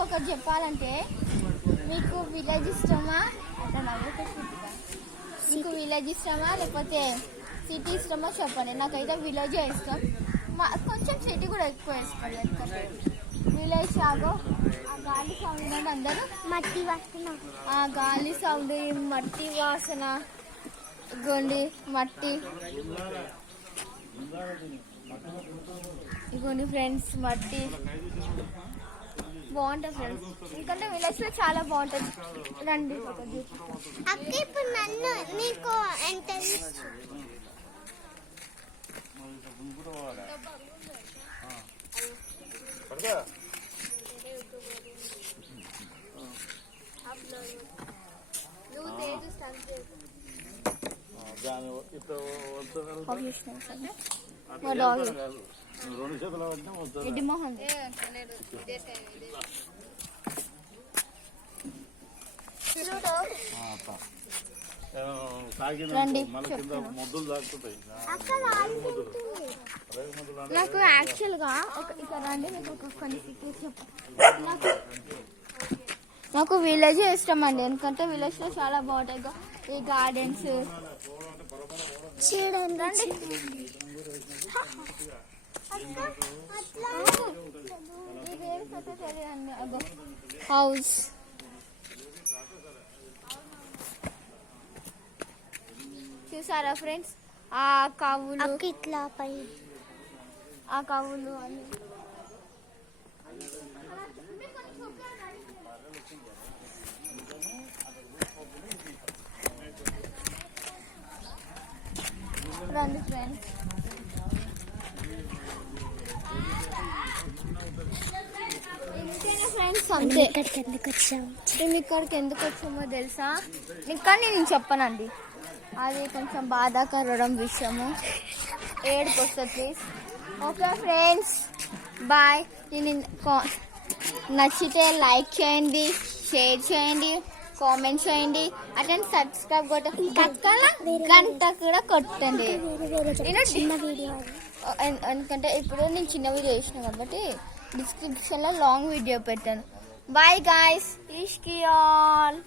మీకు ఒకటి చెప్పాలంటే, మీకు విలేజ్ ఇష్టమా, మీకు విలేజ్ ఇష్టమా లేకపోతే సిటీ ఇష్టమా చెప్పండి. నాకైతే విలేజే ఇష్టం. కొంచెం సిటీ కూడా ఎక్కువ ఇష్టం. ఎందుకంటే విలేజ్ ఆగో ఆ గాలి సౌండ్ అంటే అందరూ మట్టి వాసన, ఆ గాలి సౌండ్, మట్టి వాసన, ఇగోండి మట్టి, ఇగోండి ఫ్రెండ్స్ మట్టి బాగుంటుంది ఫ్రెండ్స్. ఎందుకంటే విలేజ్ లో చాలా బాగుంటుంది. రండి అక్క, ఇప్పుడు నన్ను నీకు ఎంత ఇది మోహన్ రండి. నాకు యాక్చువల్గా ఇక్కడ రండి, మీకు ఒక కొన్ని సీక్రెట్స్ చెప్తాను. నాకు విలేజ్ ఇష్టం అండి. ఎందుకంటే విలేజ్ లో చాలా బాగుంటాయి ఈ గార్డెన్స్. చూడండి హౌస్, చూసారా ఫ్రెండ్స్ ఆ కవులు, ఇట్లా పై ఆ కవులు అని రండి ఫ్రెండ్స్. ఫ్రెండ్స్ అంతే. మేము ఇక్కడికి ఎందుకు వచ్చామో తెలుసా? కానీ నేను చెప్పనండి, అది కొంచెం బాధాకరం విషయము, ఏడుపు వస్తుంది ప్లీజ్. Okay friends bye. నేను నచ్చితే లైక్ చేయండి, షేర్ చేయండి, కామెంట్ చేయండి, అట్లా సబ్స్క్రైబ్ గంట కూడా కొట్టండి. ఎందుకంటే ఇప్పుడు నేను చిన్న వీడియో చేసిన కాబట్టి డిస్క్రిప్షన్ లో లాంగ్ వీడియో పెట్టాను. బాయ్ గాయ్స్, ఇష్కి ఆల్.